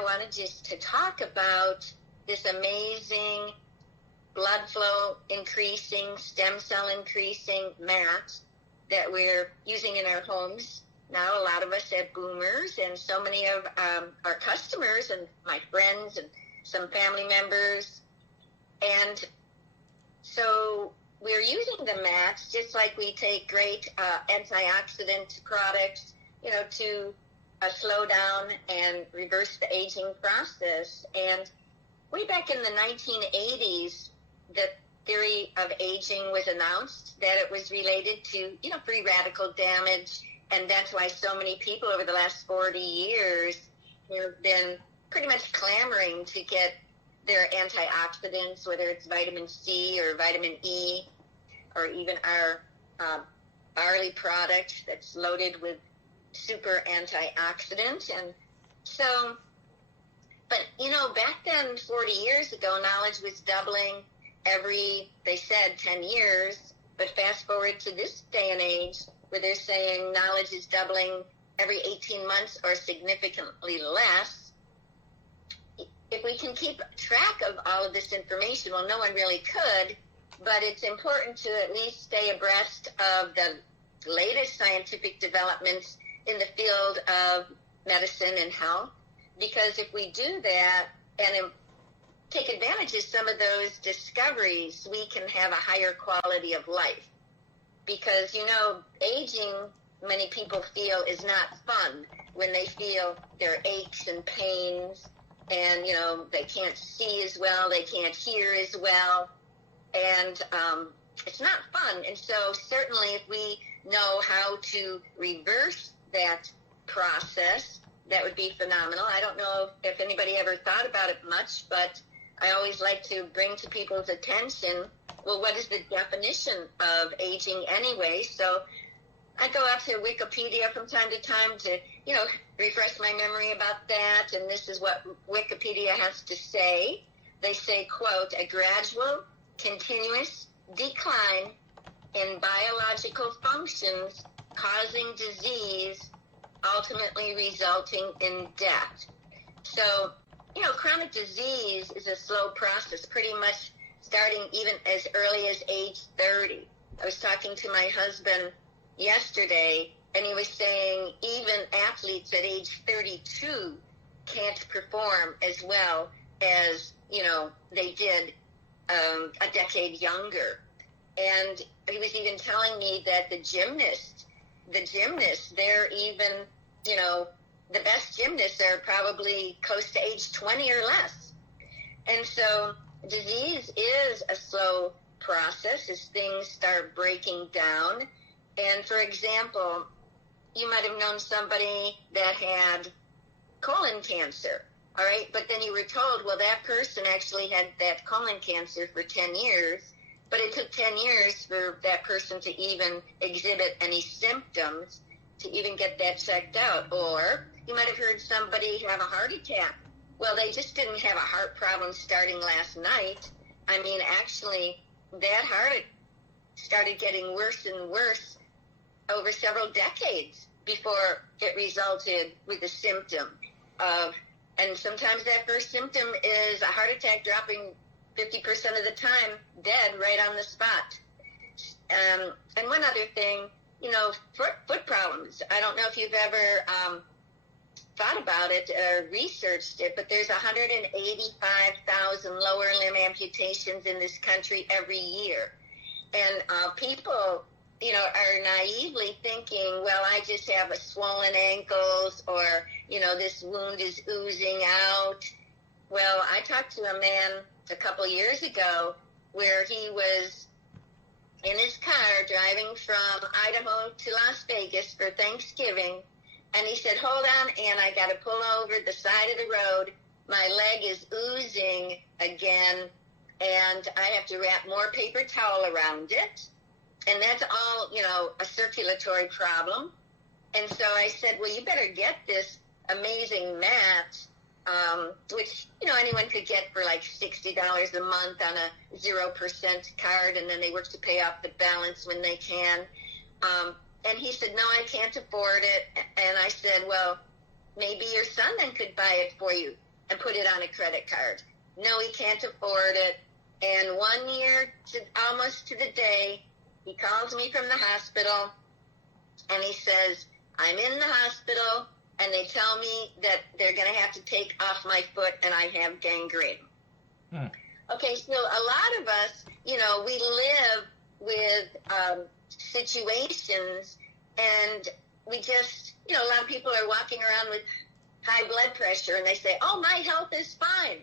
I wanted just to talk about this amazing blood flow increasing, stem cell increasing mat that we're using in our homes. Now a lot of us have boomers, and so many of our customers and my friends and some family members. And so we're using the mats just like we take great antioxidant products, to slow down and reverse the aging process. And way back in the 1980s, the theory of aging was announced, that it was related to, free radical damage. And that's why so many people over the last 40 years have been pretty much clamoring to get their antioxidants, whether it's vitamin C or vitamin E, or even our barley product that's loaded with super antioxidants. And so, but, back then, 40 years ago, knowledge was doubling every, they said, 10 years. But fast forward to this day and age, where they're saying knowledge is doubling every 18 months or significantly less. If we can keep track of all of this information, well, no one really could, but it's important to at least stay abreast of the latest scientific developments in the field of medicine and health, because if we do that and take advantage of some of those discoveries, we can have a higher quality of life. Because, aging, many people feel, is not fun when they feel their aches and pains, and, they can't see as well, they can't hear as well, and it's not fun. And so certainly if we know how to reverse that process, that would be phenomenal. I don't know if anybody ever thought about it much, but I always like to bring to people's attention, well, what is the definition of aging anyway? So I go out to Wikipedia from time to time to, refresh my memory about that. And this is what Wikipedia has to say. They say, quote, a gradual, continuous decline in biological functions causing disease, ultimately resulting in death. So, chronic disease is a slow process, pretty much starting even as early as age 30. I was talking to my husband yesterday, and he was saying even athletes at age 32 can't perform as well as, they did a decade younger. And he was even telling me that the gymnasts, they're even, the best gymnasts are probably close to age 20 or less. And so disease is a slow process as things start breaking down. And for example, you might have known somebody that had colon cancer, all right? But then you were told, well, that person actually had that colon cancer for 10 years, but it took 10 years for that person to even exhibit any symptoms, to even get that checked out. Or you might have heard somebody have a heart attack. Well, they just didn't have a heart problem starting last night. I mean, actually, that heart started getting worse and worse over several decades before it resulted with a symptom of, and sometimes that first symptom is a heart attack, dropping 50% of the time, dead right on the spot. And one other thing, foot problems. I don't know if you've ever thought about it or researched it, but there's 185,000 lower limb amputations in this country every year. And people, are naively thinking, well, I just have a swollen ankles, or, this wound is oozing out. Well, I talked to a man a couple years ago where he was in his car driving from Idaho to Las Vegas for Thanksgiving, and he said, hold on, Ann, I got to pull over the side of the road. My leg is oozing again, and I have to wrap more paper towel around it. And that's all, a circulatory problem. And so I said, well, you better get this amazing mat, which, anyone could get for like $60 a month on a 0% card, and then they work to pay off the balance when they can. And he said, no, I can't afford it. And I said, well, maybe your son then could buy it for you. and put it on a credit card. No, he can't afford it. And 1 year, almost to the day, he calls me from the hospital, and he says, I'm in the hospital, and they tell me that they're going to have to take off my foot, and I have gangrene. Okay, so a lot of us, we live with situations, and we just, a lot of people are walking around with high blood pressure, and they say, oh, my health is fine.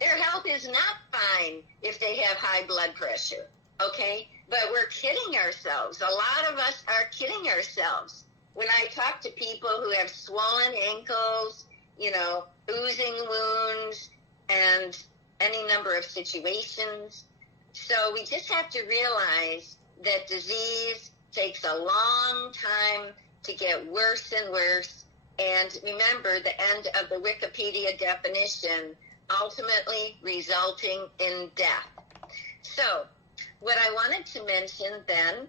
Their health is not fine if they have high blood pressure, okay? But we're kidding ourselves. A lot of us are kidding ourselves. When I talk to people who have swollen ankles, oozing wounds, and any number of situations. So we just have to realize that disease takes a long time to get worse and worse. And remember the end of the Wikipedia definition, ultimately resulting in death. So what I wanted to mention then,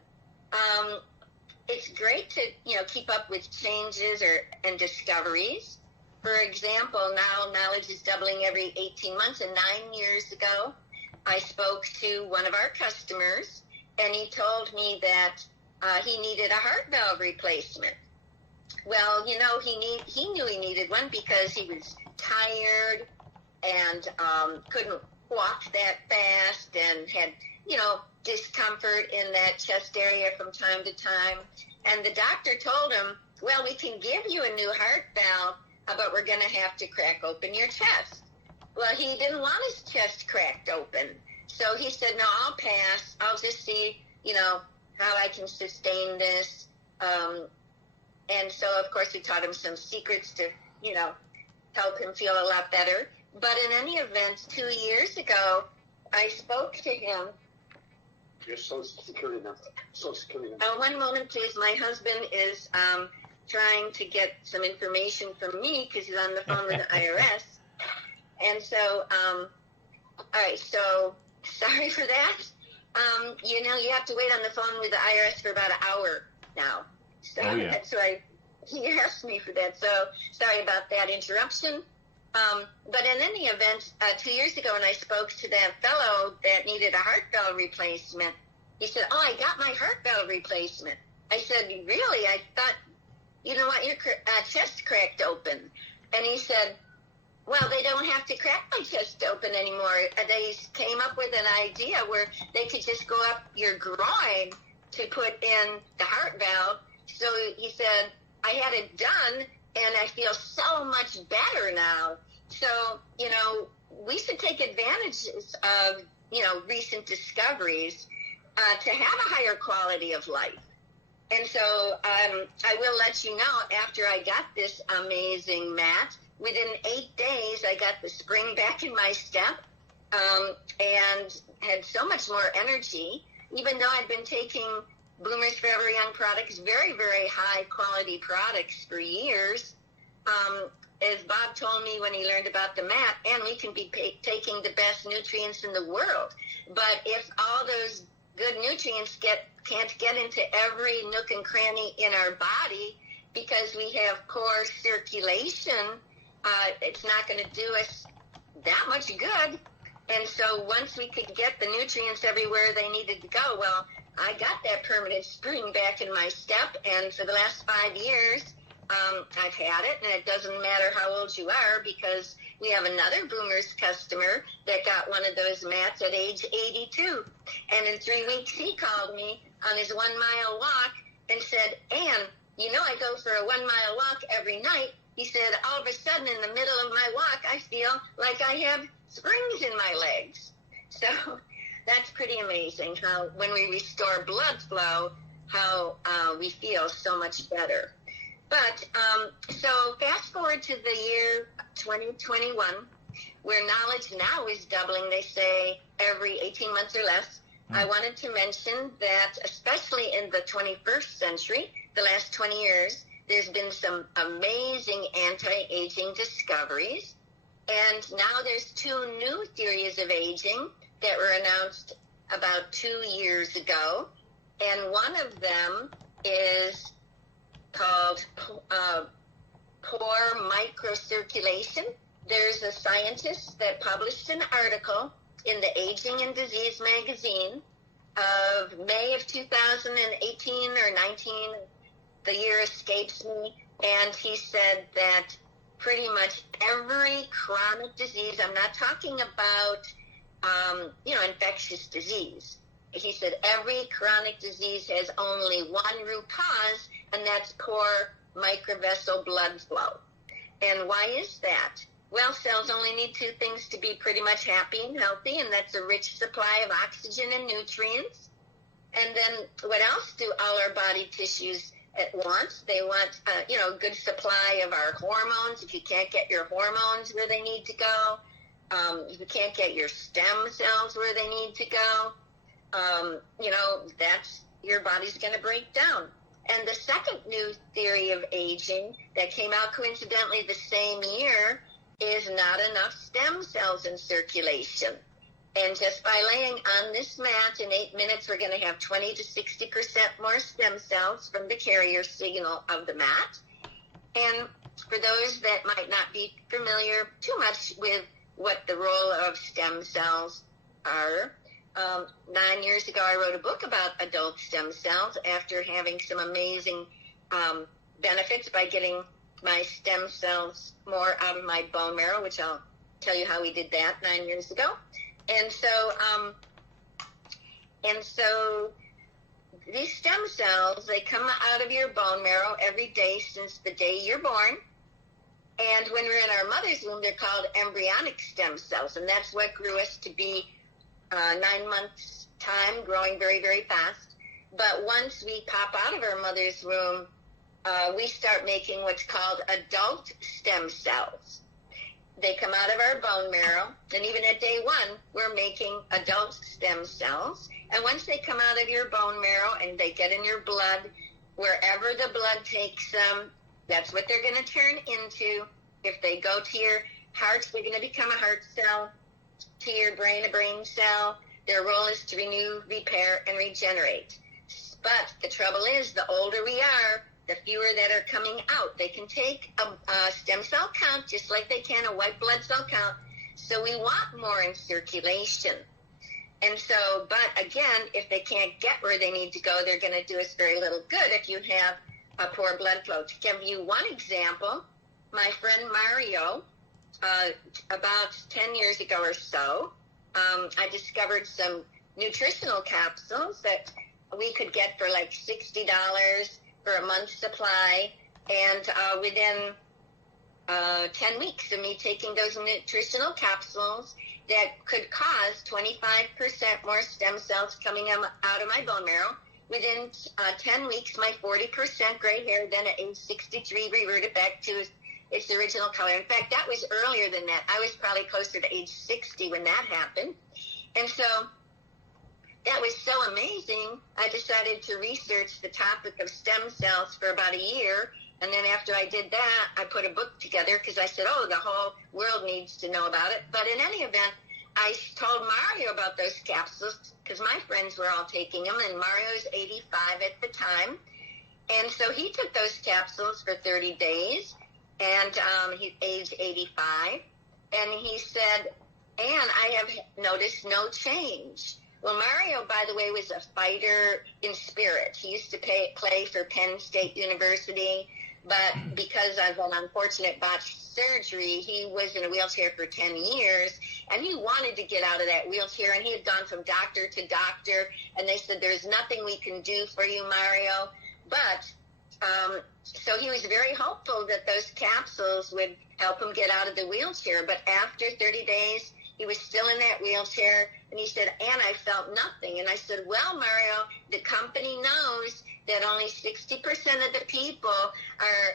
it's great to, keep up with changes and discoveries. For example, now knowledge is doubling every 18 months, and 9 years ago, I spoke to one of our customers, and he told me that he needed a heart valve replacement. Well, he knew he needed one because he was tired and couldn't walk that fast and had, discomfort in that chest area from time to time. And the doctor told him, well, we can give you a new heart valve, but we're going to have to crack open your chest. Well, he didn't want his chest cracked open. So he said, no, I'll pass. I'll just see, how I can sustain this. And so, of course, we taught him some secrets to, help him feel a lot better. But in any event, 2 years ago, I spoke to him. Your Social Security number. Social Security number. One moment, please. My husband is trying to get some information from me because he's on the phone with the IRS. And so, all right, so sorry for that. You have to wait on the phone with the IRS for about an hour now. So that's why he asked me for that. So sorry about that interruption. But in any event, 2 years ago when I spoke to that fellow that needed a heart valve replacement, he said, oh, I got my heart valve replacement. I said, really? I thought, your chest cracked open. And he said, well, they don't have to crack my chest open anymore. They came up with an idea where they could just go up your groin to put in the heart valve. So he said, I had it done, and I feel so much better now. So, we should take advantages of, recent discoveries to have a higher quality of life. And so I will let you know, after I got this amazing mat, within 8 days, I got the spring back in my step and had so much more energy, even though I'd been taking Bloomers Forever Young products, very, very high quality products for years. As Bob told me when he learned about the mat, and we can be taking the best nutrients in the world. But if all those good nutrients can't get into every nook and cranny in our body because we have poor circulation, it's not going to do us that much good. And so once we could get the nutrients everywhere they needed to go, well, I got that permanent spring back in my step, and for the last 5 years, I've had it, and it doesn't matter how old you are, because we have another Boomers customer that got one of those mats at age 82, and in 3 weeks he called me on his 1 mile walk and said, Ann, I go for a 1 mile walk every night. He said, all of a sudden in the middle of my walk, I feel like I have springs in my legs. So that's pretty amazing how when we restore blood flow, how we feel so much better. But so fast forward to the year 2021, where knowledge now is doubling, they say, every 18 months or less. I wanted to mention that, especially in the 21st century, the last 20 years, there's been some amazing anti-aging discoveries. And now there's 2 new theories of aging that were announced about 2 years ago. And one of them is called poor microcirculation. there's a scientist that published an article in the Aging and Disease magazine of May of 2018 or 19, the year escapes me, and he said that pretty much every chronic disease, I'm not talking about, infectious disease. He said every chronic disease has only one root cause, and that's poor microvessel blood flow. And why is that? Well, cells only need two things to be pretty much happy and healthy, and that's a rich supply of oxygen and nutrients. And then what else do all our body tissues want? They want, a good supply of our hormones. If you can't get your hormones where they need to go, if you can't get your stem cells where they need to go, that's your body's going to break down. And the second new theory of aging that came out coincidentally the same year is not enough stem cells in circulation. And just by laying on this mat in 8 minutes, we're going to have 20 to 60% more stem cells from the carrier signal of the mat. And for those that might not be familiar too much with what the role of stem cells are, 9 years ago, I wrote a book about adult stem cells after having some amazing benefits by getting my stem cells more out of my bone marrow, which I'll tell you how we did that 9 years ago. And so these stem cells, they come out of your bone marrow every day since the day you're born. And when we're in our mother's womb, they're called embryonic stem cells. And that's what grew us to be 9 months time, growing very, very fast. But once we pop out of our mother's womb, we start making what's called adult stem cells. They come out of our bone marrow, and even at day one, we're making adult stem cells. And once they come out of your bone marrow and they get in your blood, wherever the blood takes them, that's what they're going to turn into. If they go to your heart, they're going to become a heart cell. To your brain, a brain cell. Their role is to renew, repair, and regenerate. But the trouble is, the older we are, the fewer that are coming out. They can take a stem cell count just like they can a white blood cell count. So we want more in circulation. And so, but again, if they can't get where they need to go, they're going to do us very little good if you have a poor blood flow. To give you one example, my friend Mario, about 10 years ago or so, I discovered some nutritional capsules that we could get for like $60 for a month's supply. And within 10 weeks of me taking those nutritional capsules, that could cause 25% more stem cells coming out of my bone marrow. Within 10 weeks, my 40% gray hair, then at age 63, reverted back to its original color. In fact, that was earlier than that. I was probably closer to age 60 when that happened. And so that was so amazing, I decided to research the topic of stem cells for about a year. And then after I did that, I put a book together because I said, the whole world needs to know about it. But in any event, I told Mario about those capsules because my friends were all taking them, and Mario's 85 at the time. And so he took those capsules for 30 days, and he's age 85. And he said, Ann, I have noticed no change. Well, Mario, by the way, was a fighter in spirit. He used to play for Penn State University, but because of an unfortunate botched surgery, he was in a wheelchair for 10 years, and he wanted to get out of that wheelchair, and he had gone from doctor to doctor, and they said, there's nothing we can do for you, Mario. But so he was very hopeful that those capsules would help him get out of the wheelchair. But after 30 days, he was still in that wheelchair, and he said, Ann, I felt nothing. And I said, well, Mario, the company knows that only 60% of the people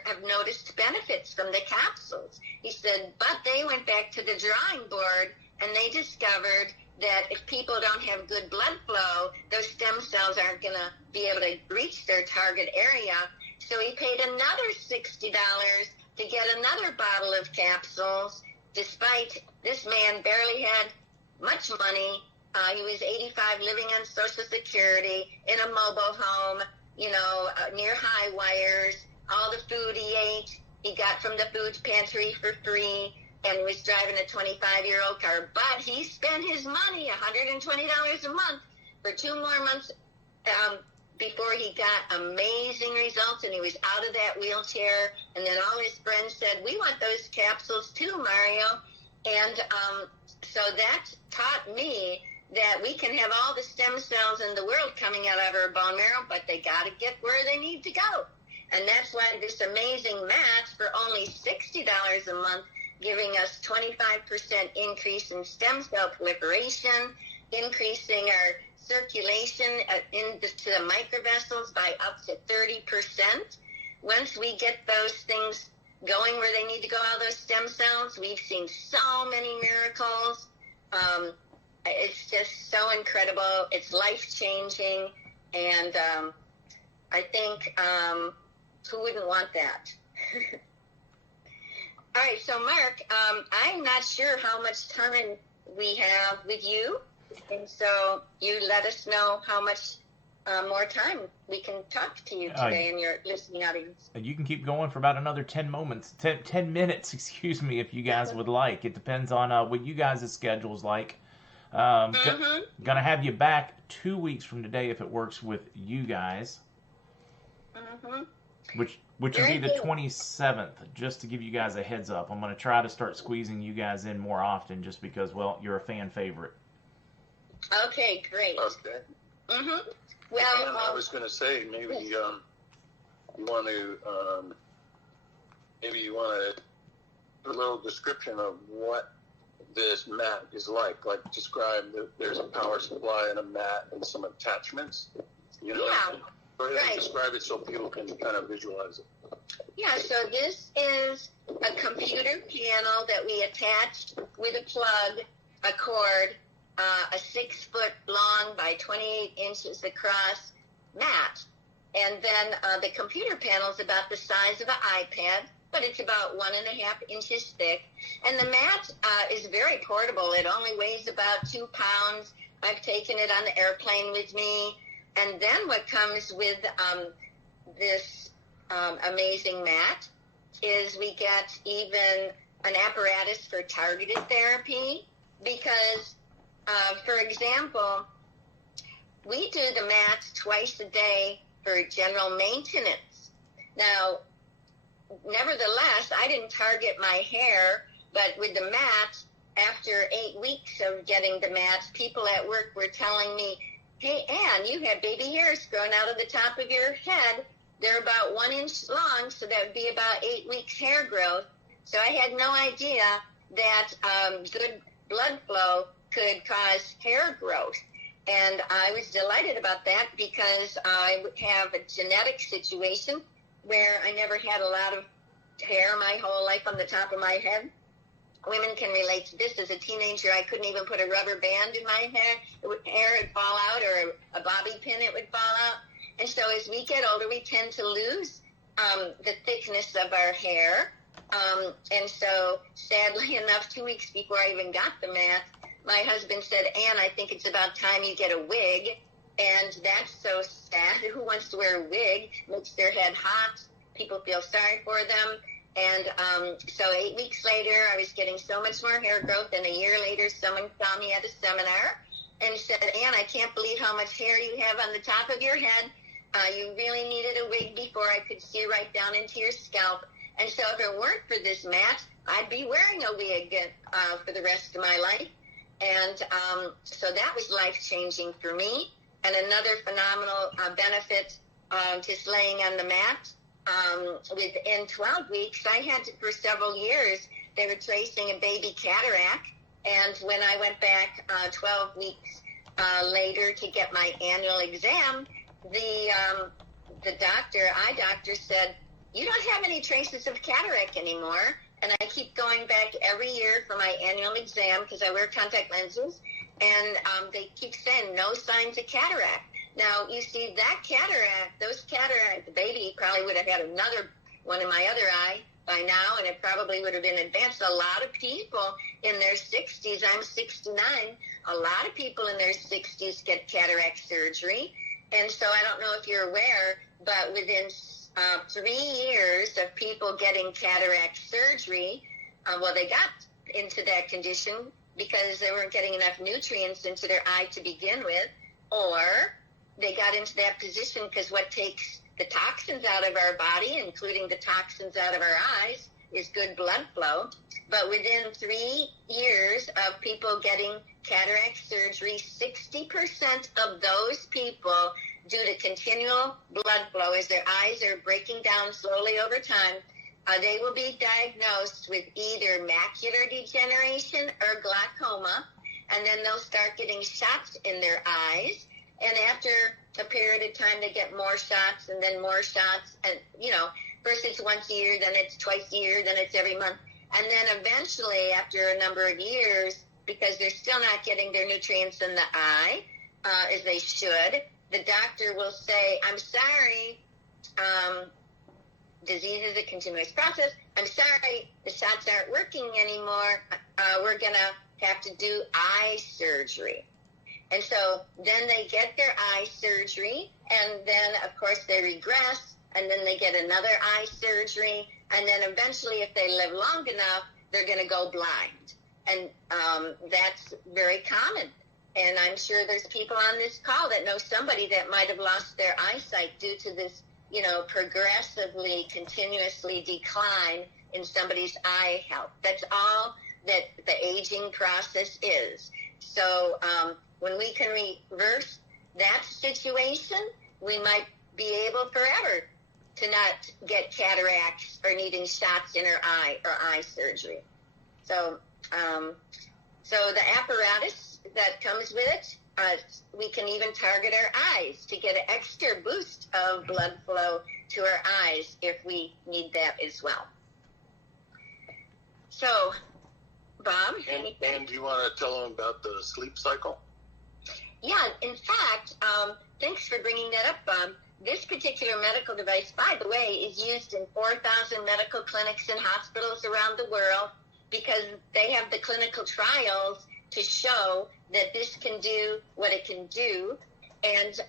have noticed benefits from the capsules. He said, but they went back to the drawing board, and they discovered that if people don't have good blood flow, those stem cells aren't going to be able to reach their target area. So he paid another $60 to get another bottle of capsules, despite this man barely had much money. He was 85, living on Social Security, in a mobile home, near high wires. All the food he ate, he got from the food pantry for free. and was driving a 25-year-old car, but he spent his money, $120 a month, for 2 more months before he got amazing results, and he was out of that wheelchair. And then all his friends said, we want those capsules too, Mario. And so that taught me that we can have all the stem cells in the world coming out of our bone marrow, but they got to get where they need to go. And that's why this amazing match for only $60 a month, giving us 25% increase in stem cell proliferation, increasing our circulation into the microvessels by up to 30%. Once we get those things going where they need to go, all those stem cells, we've seen so many miracles. It's just so incredible. It's life-changing, and I think who wouldn't want that? All right, so Mark, I'm not sure how much time we have with you, and so you let us know how much more time we can talk to you today in your listening audience. You can keep going for about another 10 minutes, excuse me, if you guys would like. It depends on what you guys' schedule's like. Gonna have you back 2 weeks from today if it works with you guys. Which would be the 27th, just to give you guys a heads up. I'm gonna try to start squeezing you guys in more often, just because, well, you're a fan favorite. Okay, great. Okay. Well, and I was going to say, maybe you want to do a little description of what this mat is like describe that there's a power supply and a mat and some attachments. You know, go ahead and describe it so people can kind of visualize it. Yeah, so this is a computer panel that we attached with a plug, a cord, a 6-foot long by 28 inches across mat. And then the computer panel is about the size of an iPad, but it's about 1.5 inches thick. And the mat is very portable. It only weighs about 2 pounds. I've taken it on the airplane with me. And then what comes with this amazing mat is we get even an apparatus for targeted therapy, because for example, we do the mats twice a day for general maintenance. Now, nevertheless, I didn't target my hair, but with the mat, after 8 weeks of getting the mats, people at work were telling me, hey, Ann, you have baby hairs growing out of the top of your head. They're about 1 inch long, so that would be about 8 weeks hair growth. So I had no idea that good blood flow could cause hair growth. And I was delighted about that, because I have a genetic situation where I never had a lot of hair my whole life on the top of my head. Women can relate to this. As a teenager, I couldn't even put a rubber band in my hair. Hair would fall out, or a bobby pin, it would fall out. And so as we get older, we tend to lose the thickness of our hair. And so sadly enough, 2 weeks before I even got the mat, my husband said, Ann, I think it's about time you get a wig. And that's so sad. Who wants to wear a wig? Makes their head hot. People feel sorry for them. And so 8 weeks later, I was getting so much more hair growth. And a year later, someone saw me at a seminar and said, Ann, I can't believe how much hair you have on the top of your head. You really needed a wig before I could see right down into your scalp. And so if it weren't for this mat, I'd be wearing a wig for the rest of my life. And so that was life-changing for me. And another phenomenal benefit, just laying on the mat, within 12 weeks, I had to, for several years, they were tracing a baby cataract. And when I went back 12 weeks later to get my annual exam, the eye doctor said, you don't have any traces of cataract anymore. And I keep going back every year for my annual exam, because I wear contact lenses, and they keep saying no signs of cataract. Now, you see, those cataract, the baby probably would have had another one in my other eye by now, and it probably would have been advanced. A lot of people in their 60s, I'm 69, a lot of people in their 60s get cataract surgery. And so I don't know if you're aware, but within 3 years of people getting cataract surgery, they got into that condition because they weren't getting enough nutrients into their eye to begin with, or they got into that position because what takes the toxins out of our body, including the toxins out of our eyes, is good blood flow. But within 3 years of people getting cataract surgery, 60% of those people, due to continual blood flow, as their eyes are breaking down slowly over time, they will be diagnosed with either macular degeneration or glaucoma, and then they'll start getting shots in their eyes. And after a period of time, they get more shots and then more shots. And, first it's once a year, then it's twice a year, then it's every month. And then eventually, after a number of years, because they're still not getting their nutrients in the eye as they should, the doctor will say, I'm sorry, disease is a continuous process. I'm sorry, the shots aren't working anymore. We're going to have to do eye surgery. And so then they get their eye surgery, and then, of course, they regress, and then they get another eye surgery, and then eventually, if they live long enough, they're going to go blind. And that's very common. And I'm sure there's people on this call that know somebody that might have lost their eyesight due to this, progressively, continuously decline in somebody's eye health. That's all that the aging process is. So when we can reverse that situation, we might be able forever to not get cataracts or needing shots in our eye or eye surgery. So the apparatus that comes with it, we can even target our eyes to get an extra boost of blood flow to our eyes if we need that as well. So, Bob? And do you want to tell them about the sleep cycle? Yeah, in fact, thanks for bringing that up, Bob. This particular medical device, by the way, is used in 4,000 medical clinics and hospitals around the world because they have the clinical trials to show that this can do what it can do. And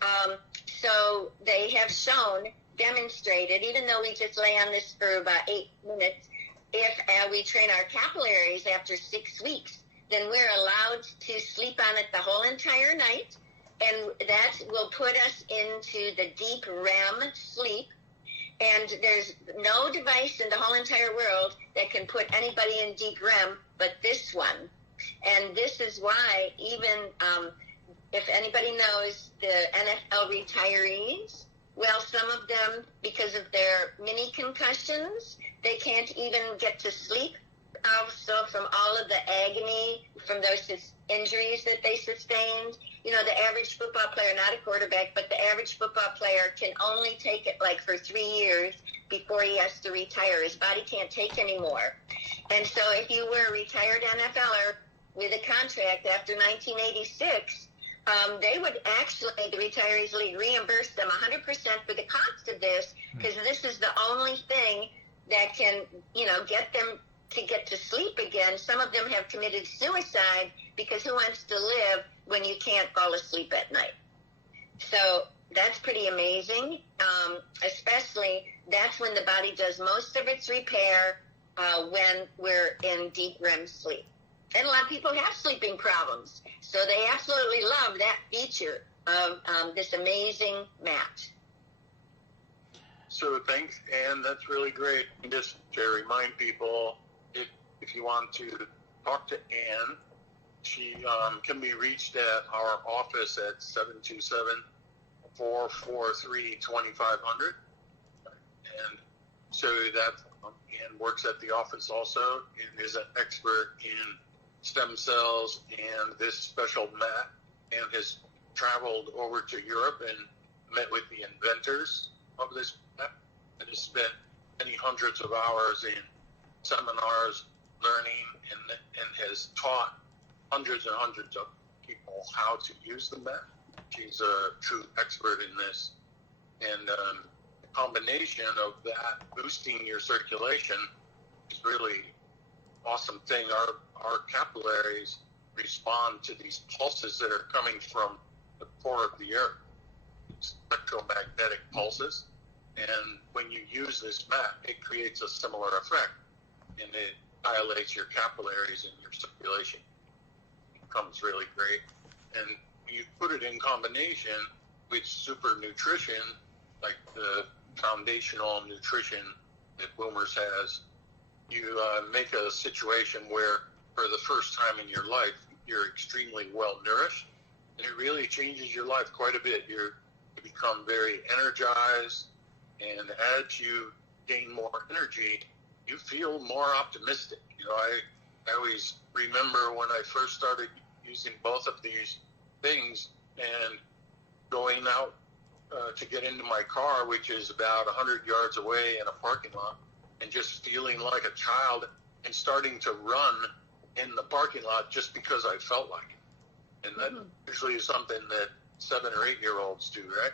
so they have demonstrated, even though we just lay on this for about 8 minutes, if we train our capillaries after 6 weeks, then we're allowed to sleep on it the whole entire night. And that will put us into the deep REM sleep. And there's no device in the whole entire world that can put anybody in deep REM but this one. And this is why even if anybody knows the NFL retirees, well, some of them, because of their mini concussions, they can't even get to sleep. Also, from all of the agony from those injuries that they sustained, the average football player, not a quarterback, but the average football player can only take it like for 3 years before he has to retire. His body can't take anymore. And so if you were a retired NFLer with a contract after 1986, they would actually, the Retirees League, reimburse them 100% for the cost of this, because this is the only thing that can, get them to get to sleep again. Some of them have committed suicide because who wants to live when you can't fall asleep at night? So that's pretty amazing. Especially that's when the body does most of its repair when we're in deep REM sleep. And a lot of people have sleeping problems. So they absolutely love that feature of this amazing mat. So thanks, Ann. That's really great. And just to remind people, if you want to talk to Ann, she can be reached at our office at 727-443-2500. And so that Ann works at the office also and is an expert in stem cells and this special mat, and has traveled over to Europe and met with the inventors of this mat and has spent many hundreds of hours in seminars learning and has taught hundreds and hundreds of people how to use the mat. She's a true expert in this. And the combination of that boosting your circulation is really awesome thing. Our capillaries respond to these pulses that are coming from the core of the earth, electromagnetic pulses. And when you use this mat, it creates a similar effect. And it dilates your capillaries and your circulation becomes really great. And you put it in combination with super nutrition, like the foundational nutrition that Boomers has. You make a situation where for the first time in your life, you're extremely well nourished, and it really changes your life quite a bit. You become very energized, and as you gain more energy, you feel more optimistic. You know, I always remember when I first started using both of these things and going out to get into my car, which is about 100 yards away in a parking lot, and just feeling like a child and starting to run in the parking lot just because I felt like it. And that usually is something that 7 or 8 year olds do, right?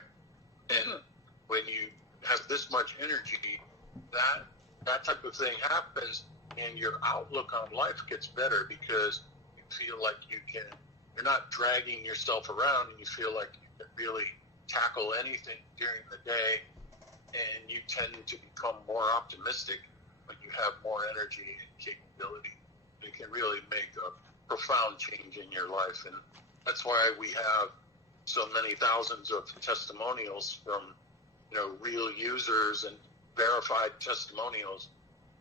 And when you have this much energy, that type of thing happens, and your outlook on life gets better because you feel like you're not dragging yourself around, and you feel like you can really tackle anything during the day, and you tend to become more optimistic when you have more energy and capability. It can really make a profound change in your life, and that's why we have so many thousands of testimonials from, you know, real users and verified testimonials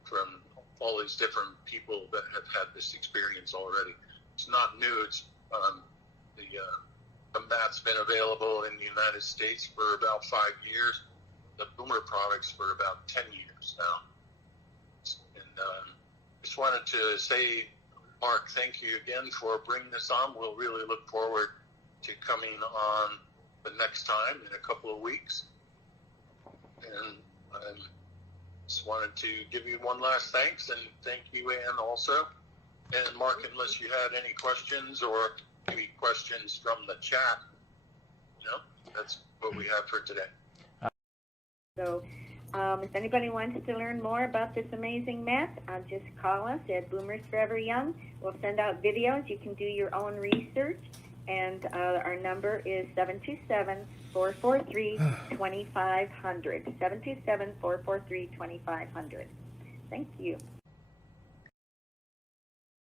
from all these different people that have had this experience already. It's not new. It's the mat's been available in the United States for about 5 years. The Boomer products for about 10 years now. And just wanted to say, Mark, thank you again for bringing this on. We'll really look forward to coming on the next time in a couple of weeks. And I just wanted to give you one last thanks, and thank you, Ann, also. And Mark, unless you had any questions or any questions from the chat, you know, that's what we have for today. So if anybody wants to learn more about this amazing mat, just call us at Boomers Forever Young. We'll send out videos. You can do your own research. And our number is 727-443-2500. 727-443-2500. Thank you.